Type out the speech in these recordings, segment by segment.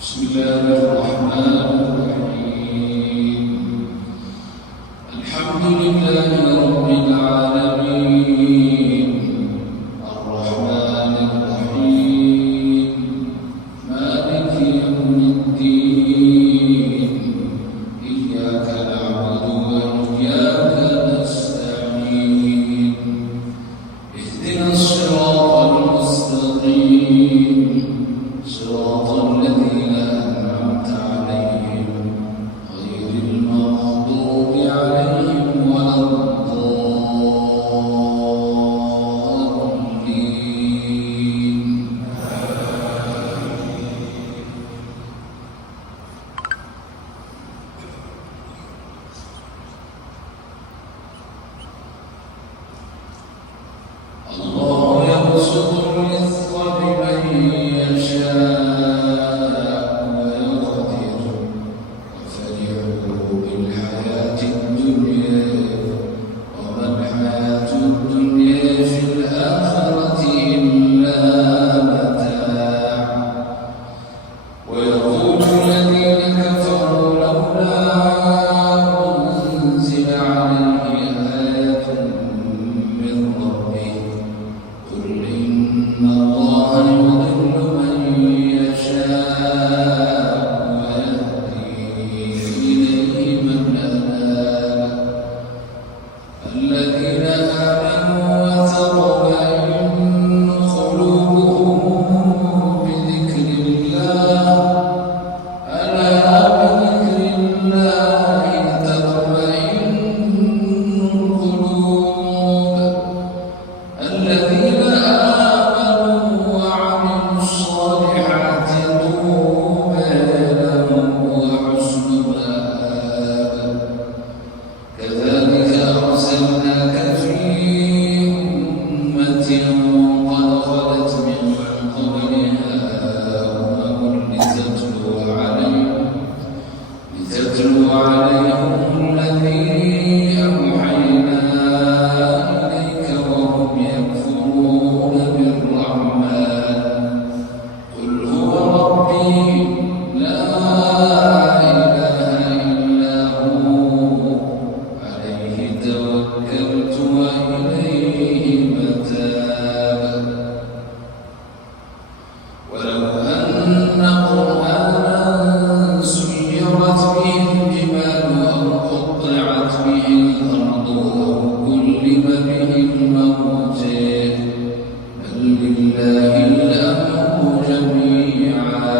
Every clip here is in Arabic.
بسم الله الرحمن الرحيم. الحمد لله رب العالمين الرحمن الرحيم مالك يوم الدين إياك نعبد وإياك نستعين اهدنا الصراط المستقيم صراط الذين أنعمت عليهم غير المغضوب عليهم ولا الضالين. الله يبسط الرزق لمن يشاء ويقدر وفرحوا بالحياة الدنيا وما الحياة الدنيا في الآخرة إلا متاع ويقول الذين كفروا لولا أنزل عليه آية من ربه قل إن الله يضل من يشاء ويهدي إليه من أناب الذين آمنوا وتطمئن قلوبهم بذكر الله ألا بذكر الله تطمئن القلوب الذين آمنوا وعملوا الصالحات طوبى لهم وحسن مآب كذلك أرسلناك في أمة قد خلت من قبلها أمم لتتلو عليهم الذي أوحينا إليك وهم يكفرون بالرحمن قل هو ربي لا إله إلا هو عليه توكلت وإليه متاب ولو أن قرآنا سيرت به الجبال أو قطعت به الأرض أو كلم به الموت بل لله الأمر جميعا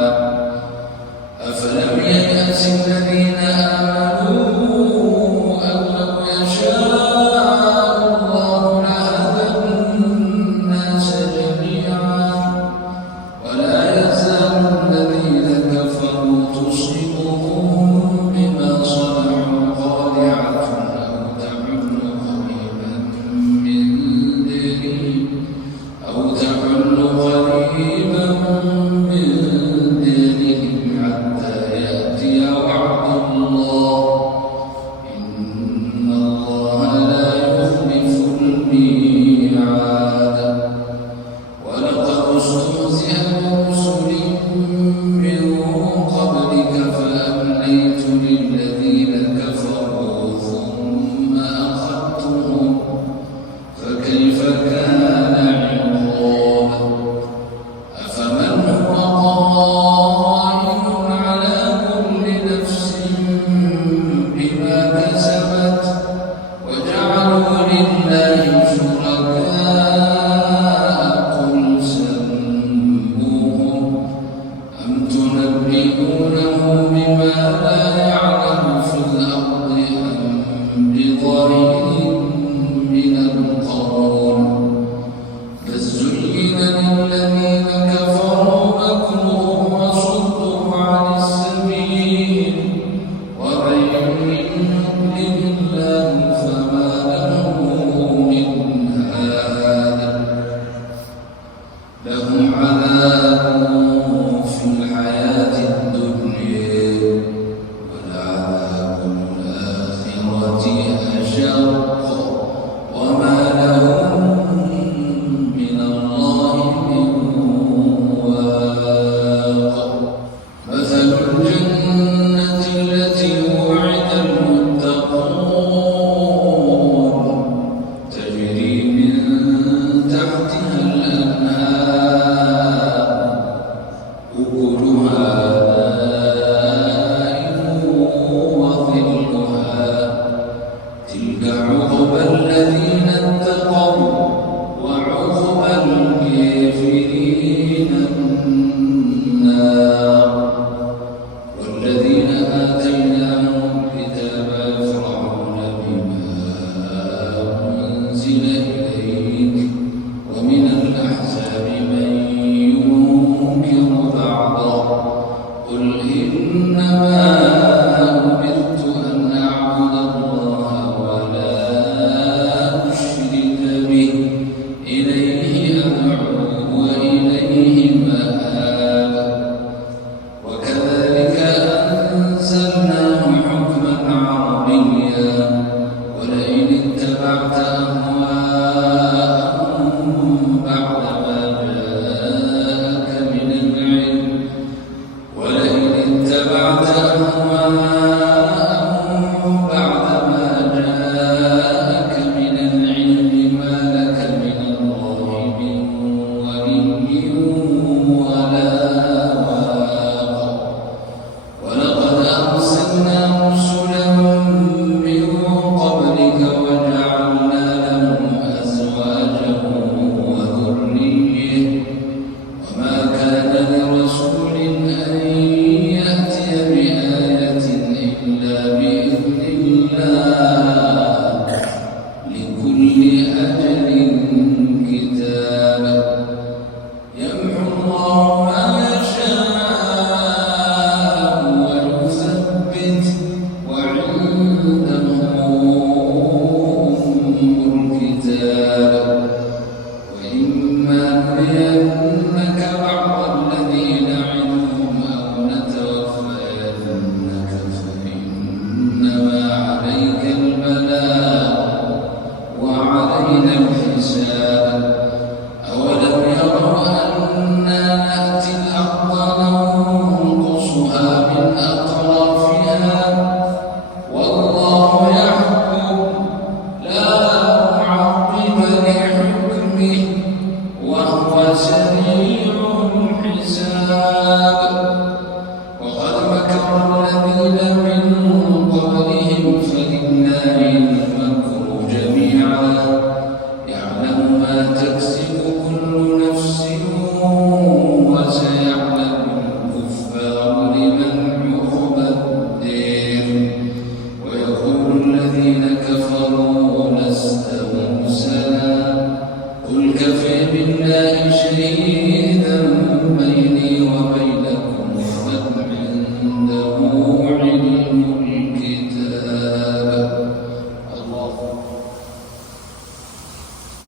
أفلم ييأس الذين آمنوا أن لو يشاء الله لهدى الناس جميعا ولا يزال الذين أكلها دائم وظلها تلك عقبى الذين اتقوا وعقبى الكافرين النار والذين آتيناهم الكتاب يفرحون بما أنزل إليك ومن الأحزاب من ينكر بعضه قل إنما أمرت أن أعبد الله ولا أشرك به إليه أدعو وإليه مآب وكذلك أنزلناه حكما عربيا ولئن اتبعت أهواءهم بعد ما جاءك من العلم ما لك من الله من ولي ولا واق ولقد أرسلنا رسلا من قبلك وجعلنا لهم أزواجا وذرية وما كان لرسول أن يأتي بآية إلا بإذن الله لكل أجل كتاب يمحو الله ما يشاء ويثبت وعنده أم الكتاب وإما نرينك بعض الذي نعدهم أو نتوفينك فإنما عليك البلاغ وعلينا الحساب أولم يروا أنا نأتي الأرض ننقصها من أطرافها والله يحكم لا معقب لحكمه وهو سريع الحساب وقد مكر الذين من قبلهم فلله المكر جميعا يعلم ما تكسب كل نفس وسيعلم الكفار لمن عقبى الدير ويقول الذين كفروا لست مرسلا قل كفى بالله شهيدا